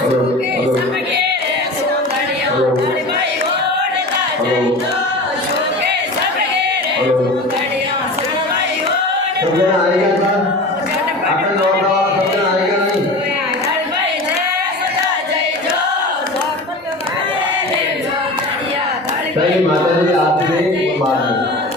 સુકે સબકે સુંદરિયો ધરભાઈ ઓડતા જઈતો સુકે સબકે સુંદરિયો ધરભાઈ ઓડતા सही माता जी आपने बात